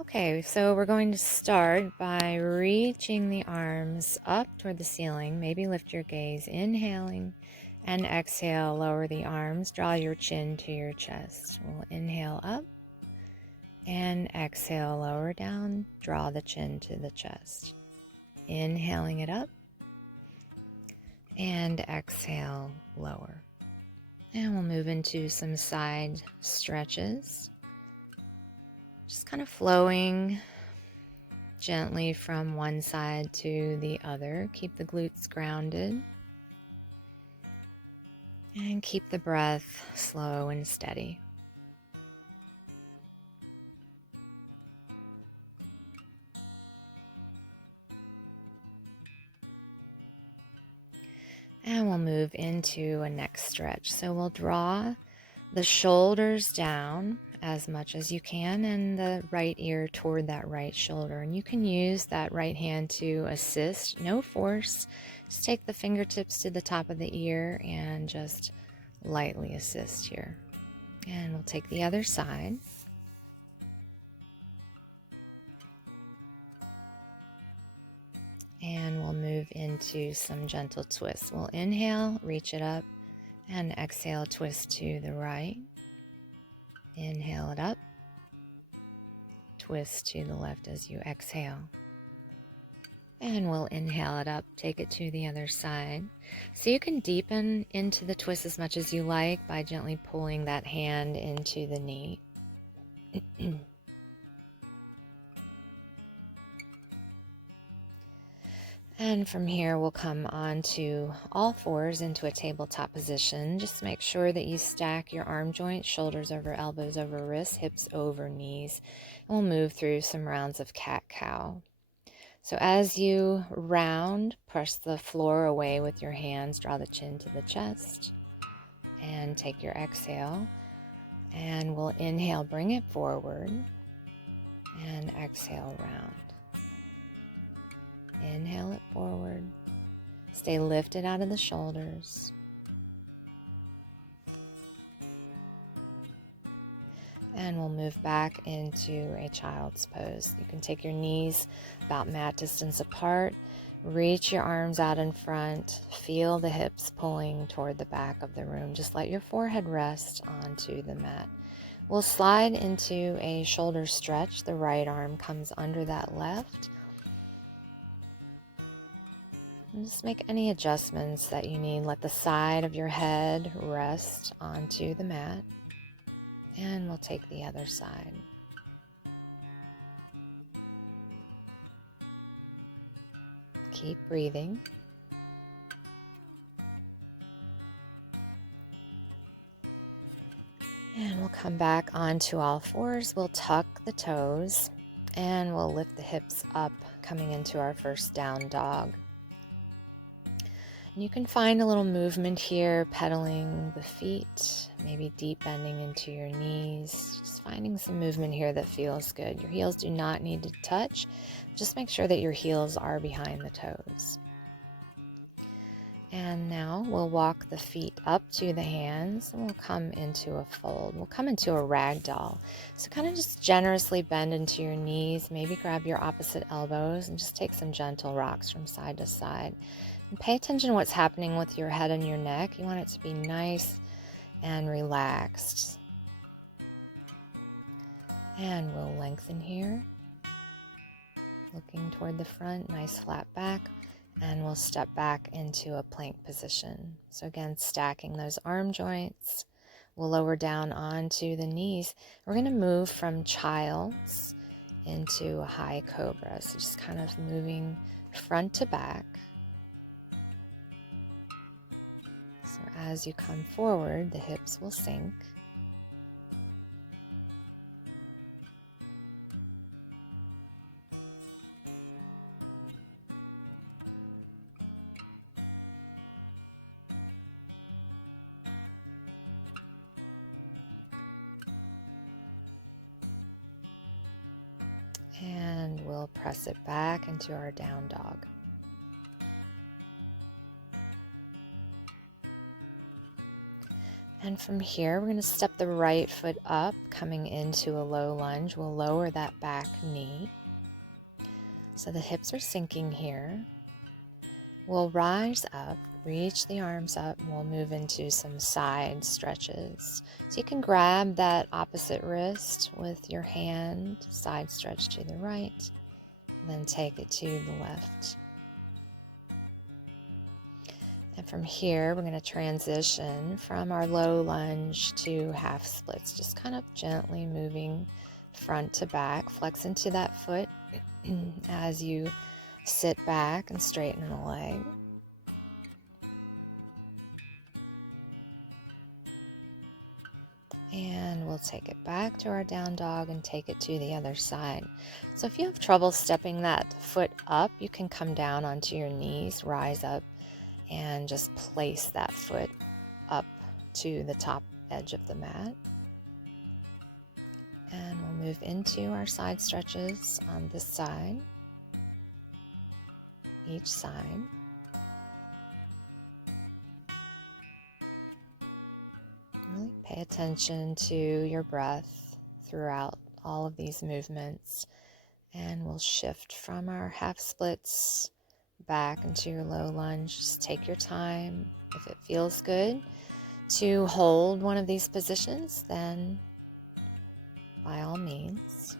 Okay, so we're going to start by reaching the arms up toward the ceiling. Maybe lift your gaze, inhaling, and exhale, lower the arms. Draw your chin to your chest. We'll inhale up and exhale, lower down. Draw the chin to the chest. Inhaling it up and exhale, lower. And we'll move into some side stretches. Just kind of flowing gently from one side to the other. Keep the glutes grounded and keep the breath slow and steady. And we'll move into a neck stretch. So we'll draw the shoulders down as much as you can and the right ear toward that right shoulder. And you can use that right hand to assist, no force. Just take the fingertips to the top of the ear and just lightly assist here. And we'll take the other side. And we'll move into some gentle twists. We'll inhale, reach it up, and exhale, twist to the right. Inhale it up, twist to the left as you exhale. And we'll inhale it up, take it to the other side. So you can deepen into the twist as much as you like by gently pulling that hand into the knee. And from here, we'll come on to all fours into a tabletop position. Just make sure that you stack your arm joints, shoulders over elbows over wrists, hips over knees. And we'll move through some rounds of cat-cow. So as you round, press the floor away with your hands, draw the chin to the chest, and take your exhale. And we'll inhale, bring it forward, and exhale, round. Inhale it forward. Stay lifted out of the shoulders. And we'll move back into a child's pose. You can take your knees about mat distance apart. Reach your arms out in front. Feel the hips pulling toward the back of the room. Just let your forehead rest onto the mat. We'll slide into a shoulder stretch. The right arm comes under that left. And just make any adjustments that you need. Let the side of your head rest onto the mat. And we'll take the other side. Keep breathing. And we'll come back onto all fours. We'll tuck the toes and we'll lift the hips up, coming into our first down dog. And you can find a little movement here, pedaling the feet, maybe deep bending into your knees, just finding some movement here that feels good. Your heels do not need to touch. Just make sure that your heels are behind the toes. And now we'll walk the feet up to the hands and we'll come into a fold. We'll come into a rag doll. So kind of just generously bend into your knees, maybe grab your opposite elbows and just take some gentle rocks from side to side. And pay attention to what's happening with your head and your neck. You want it to be nice and relaxed. And we'll lengthen here, looking toward the front, nice flat back. And we'll step back into a plank position. So again, stacking those arm joints. We'll lower down onto the knees. We're going to move from child's into a high cobra. So just kind of moving front to back. So as you come forward, the hips will sink. And we'll press it back into our down dog. And from here, we're going to step the right foot up, coming into a low lunge. We'll lower that back knee. So the hips are sinking here. We'll rise up, reach the arms up, and we'll move into some side stretches. So you can grab that opposite wrist with your hand, side stretch to the right, then take it to the left. And from here, we're going to transition from our low lunge to half splits, just kind of gently moving front to back. Flex into that foot as you sit back and straighten the leg. And we'll take it back to our down dog and take it to the other side. So if you have trouble stepping that foot up, you can come down onto your knees, rise up, and just place that foot up to the top edge of the mat. And we'll move into our side stretches on this side, each side. Really pay attention to your breath throughout all of these movements. And we'll shift from our half splits back into your low lunge. Just take your time. If it feels good to hold one of these positions, then by all means.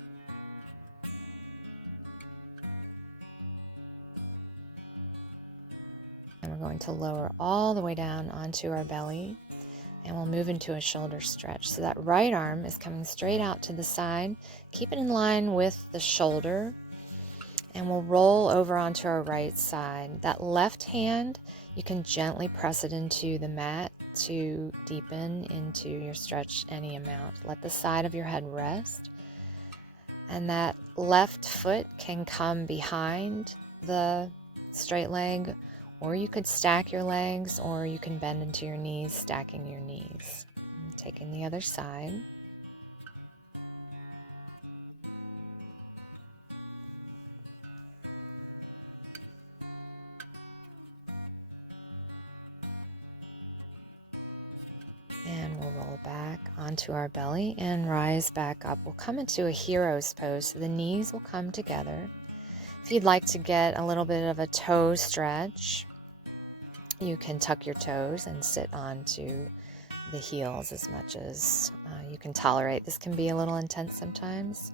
And we're going to lower all the way down onto our belly, and we'll move into a shoulder stretch. So that right arm is coming straight out to the side. Keep it in line with the shoulder. And we'll roll over onto our right side. That left hand, you can gently press it into the mat to deepen into your stretch any amount. Let the side of your head rest. And that left foot can come behind the straight leg, or you could stack your legs, or you can bend into your knees, stacking your knees. And taking the other side. And we'll roll back onto our belly and rise back up. We'll come into a hero's pose, so the knees will come together. If you'd like to get a little bit of a toe stretch, you can tuck your toes and sit onto the heels as much as you can tolerate. This can be a little intense sometimes,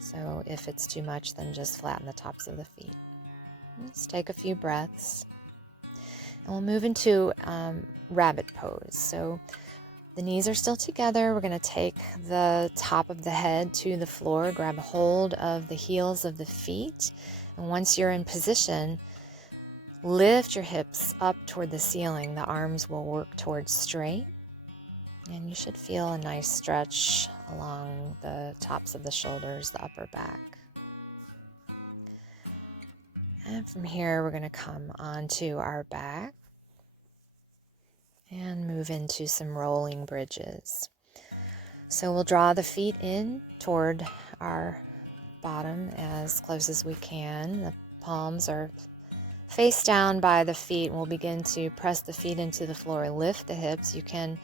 so if it's too much, then just flatten the tops of the feet. Let's take a few breaths. And we'll move into rabbit pose. So the knees are still together. We're going to take the top of the head to the floor, grab a hold of the heels of the feet. And once you're in position, lift your hips up toward the ceiling. The arms will work towards straight. And you should feel a nice stretch along the tops of the shoulders, the upper back. And from here, we're going to come onto our back and move into some rolling bridges. So we'll draw the feet in toward our bottom as close as we can. The palms are face down by the feet, and we'll begin to press the feet into the floor. Lift the hips. You can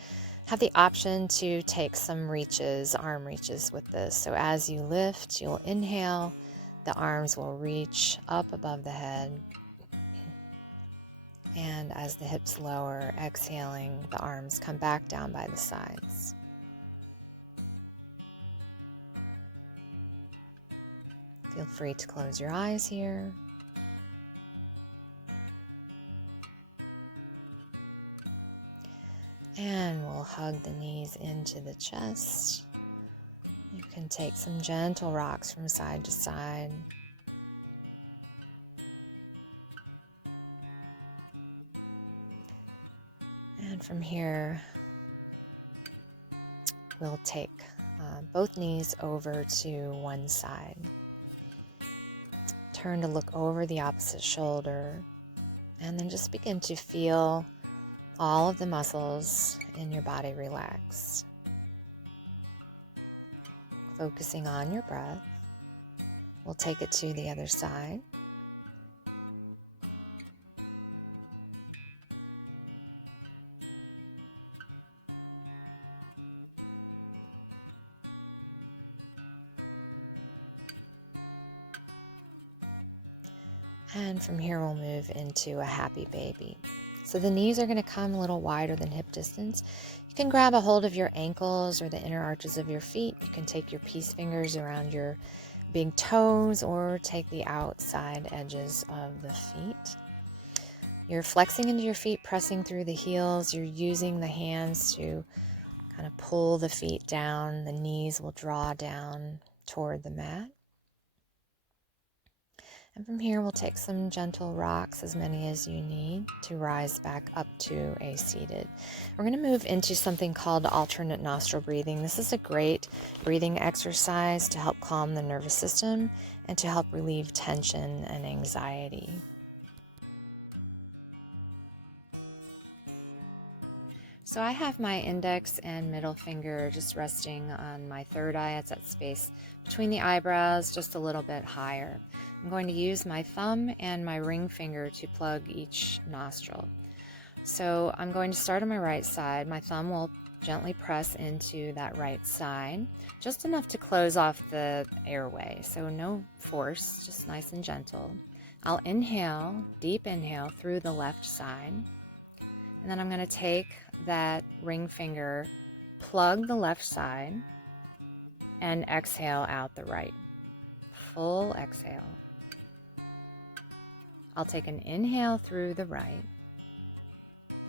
have the option to take some reaches, arm reaches with this. So as you lift, you'll inhale. The arms will reach up above the head. And as the hips lower, exhaling, the arms come back down by the sides. Feel free to close your eyes here. And we'll hug the knees into the chest. You can take some gentle rocks from side to side. And from here, we'll take both knees over to one side. Turn to look over the opposite shoulder, and then just begin to feel all of the muscles in your body relax. Focusing on your breath, we'll take it to the other side. And from here, we'll move into a happy baby. So the knees are going to come a little wider than hip distance. You can grab a hold of your ankles or the inner arches of your feet. You can take your peace fingers around your big toes or take the outside edges of the feet. You're flexing into your feet, pressing through the heels. You're using the hands to kind of pull the feet down. The knees will draw down toward the mat. And from here, we'll take some gentle rocks, as many as you need, to rise back up to a seated. We're going to move into something called alternate nostril breathing. This is a great breathing exercise to help calm the nervous system and to help relieve tension and anxiety. So I have my index and middle finger just resting on my third eye. It's that space between the eyebrows, just a little bit higher. I'm going to use my thumb and my ring finger to plug each nostril. So I'm going to start on my right side. My thumb will gently press into that right side, just enough to close off the airway. So no force, just nice and gentle. I'll inhale, deep inhale through the left side. And then I'm going to take that ring finger, plug the left side, and exhale out the right. Full exhale. I'll take an inhale through the right.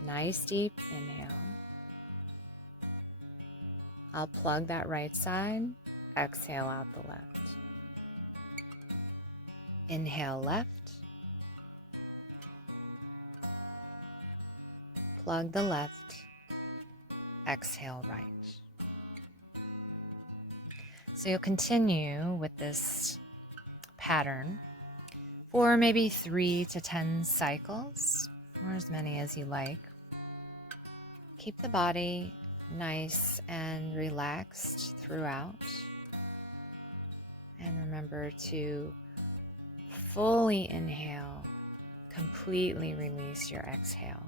Nice deep inhale. I'll plug that right side, exhale out the left. Inhale left. Plug the left, exhale right. So you'll continue with this pattern for maybe 3 to 10 cycles, or as many as you like. Keep the body nice and relaxed throughout. And remember to fully inhale, completely release your exhale.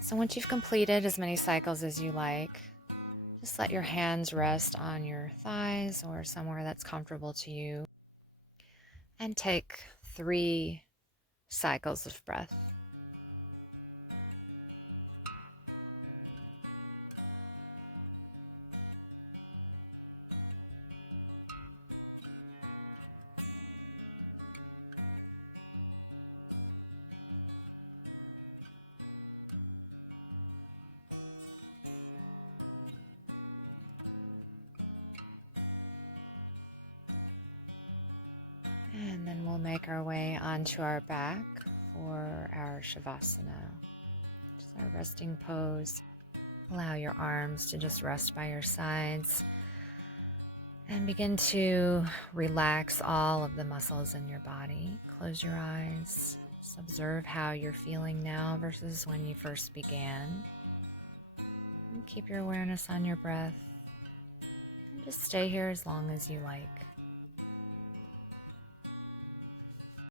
So once you've completed as many cycles as you like, just let your hands rest on your thighs or somewhere that's comfortable to you. And take 3 cycles of breath. And then we'll make our way onto our back for our Shavasana, which is our resting pose. Allow your arms to just rest by your sides and begin to relax all of the muscles in your body. Close your eyes. Just observe how you're feeling now versus when you first began. And keep your awareness on your breath. And just stay here as long as you like.